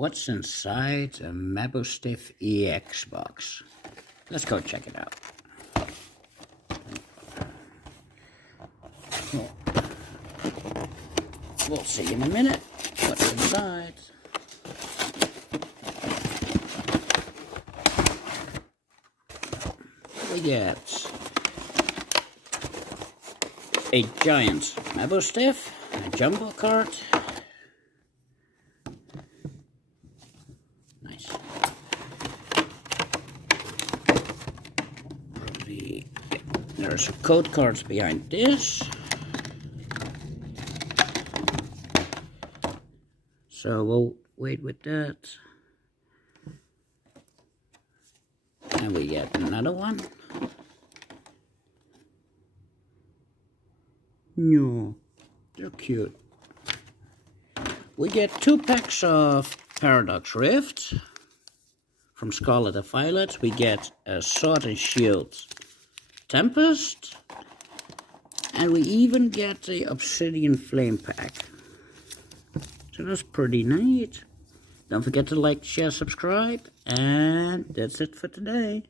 What's inside a Mabosstif EX box? Let's go check it out. We'll see in a minute what's inside. We get a giant Mabosstif, a jumbo card. Nice. There are some code cards behind this. So we'll wait with that. And we get another one. No, they're cute. We get 2 packs of Paradox Rift. From Scarlet Violet, we get a Sword and Shield Tempest. And we even get the Obsidian Flame pack. So that's pretty neat. Don't forget to like, share, subscribe. And that's it for today.